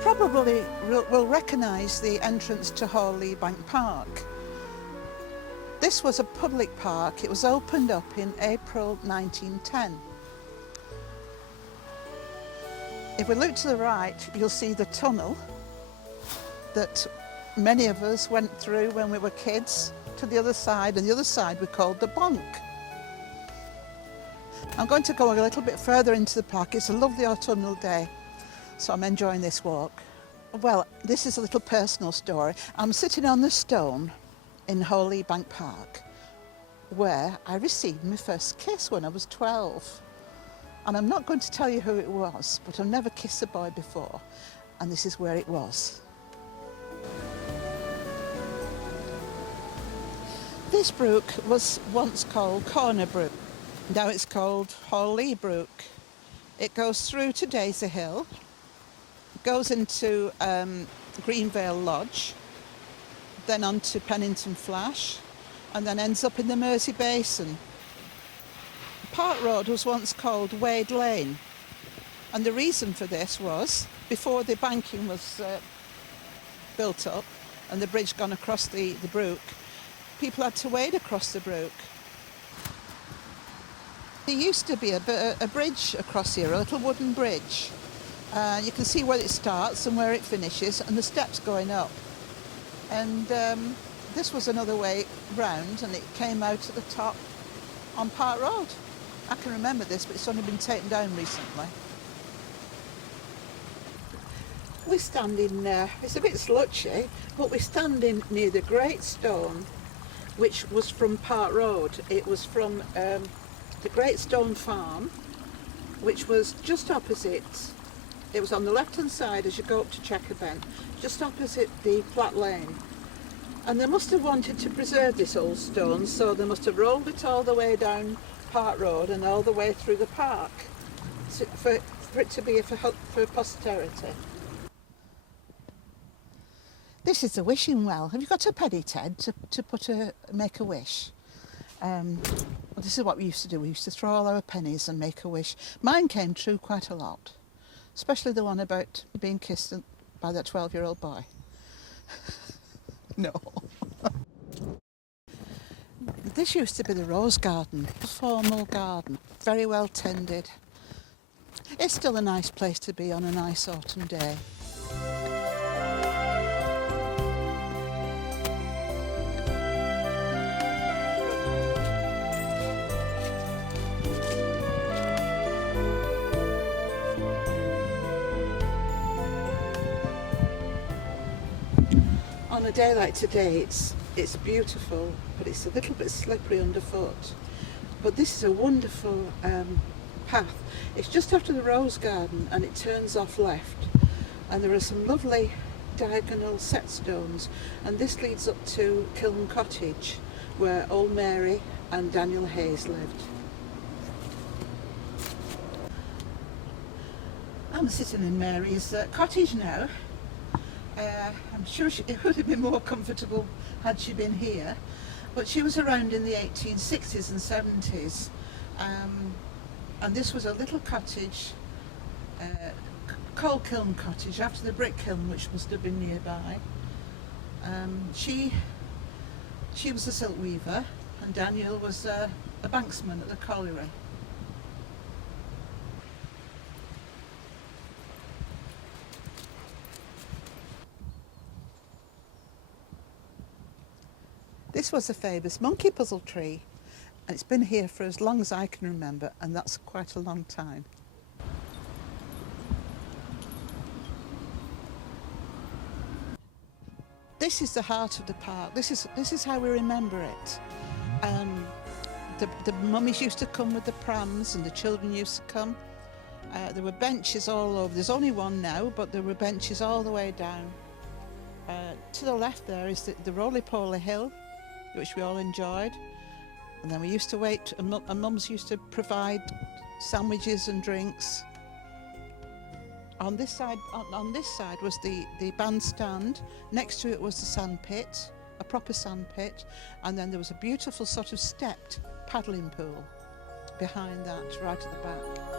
probably will recognise the entrance to Howfen Park. This was a public park. It was opened up in April 1910. If we look to the right, you'll see the tunnel that many of us went through when we were kids to the other side, and the other side we called the bonk. I'm going to go a little bit further into the park. It's a lovely autumnal day, so I'm enjoying this walk. Well, this is a little personal story. I'm sitting on the stone in Howfen Park where I received my first kiss when I was 12. And I'm not going to tell you who it was, but I've never kissed a boy before, and this is where it was. This brook was once called Corner Brook. Now it's called Hawley Brook. It goes through to Daisy Hill, goes into Greenvale Lodge, then on to Pennington Flash, and then ends up in the Mersey Basin. Park Road was once called Wade Lane, and the reason for this was before the banking was built up and the bridge gone across the brook, people had to wade across the brook. There used to be a bridge across here, a little wooden bridge. You can see where it starts and where it finishes, and the steps going up. And this was another way round, and it came out at the top on Park Road. I can remember this, but it's only been taken down recently. We're standing, it's a bit slutchy, but we're standing near the Great Stone, which was from Park Road. It was from the Great Stone Farm, which was just opposite. It was on the left-hand side as you go up to Checkerbent, just opposite the Platt Lane. And they must have wanted to preserve this old stone, so they must have rolled it all the way down Park Road and all the way through the park for it to be for posterity. This is the wishing well. Have you got a penny, Ted, to make a wish? Well, this is what we used to do. We used to throw all our pennies and make a wish. Mine came true quite a lot, especially the one about being kissed by that 12-year-old boy. No. This used to be the rose garden, a formal garden, very well tended. It's still a nice place to be on a nice autumn day. On a day like today, it's beautiful, but it's a little bit slippery underfoot. But this is a wonderful path. It's just after the rose garden, and it turns off left. And there are some lovely diagonal set stones, and this leads up to Kiln Cottage, where Old Mary and Daniel Hayes lived. I'm sitting in Mary's cottage now. I'm sure it would have been more comfortable had she been here, but she was around in the 1860s and 70s, and this was a little cottage, called Kiln Cottage, after the brick kiln which must have been nearby. She was a silk weaver, and Daniel was a banksman at the colliery. This was a famous monkey puzzle tree, and it's been here for as long as I can remember, and that's quite a long time. This is the heart of the park. This is how we remember it. The mummies used to come with the prams, and the children used to come. There were benches all over. There's only one now, but there were benches all the way down. To the left there is the roly-poly hill, which we all enjoyed, and then we used to wait, and mums used to provide sandwiches and drinks. On this side was the bandstand. Next to it was the sand pit, a proper sand pit, and then there was a beautiful sort of stepped paddling pool behind that, right at the back.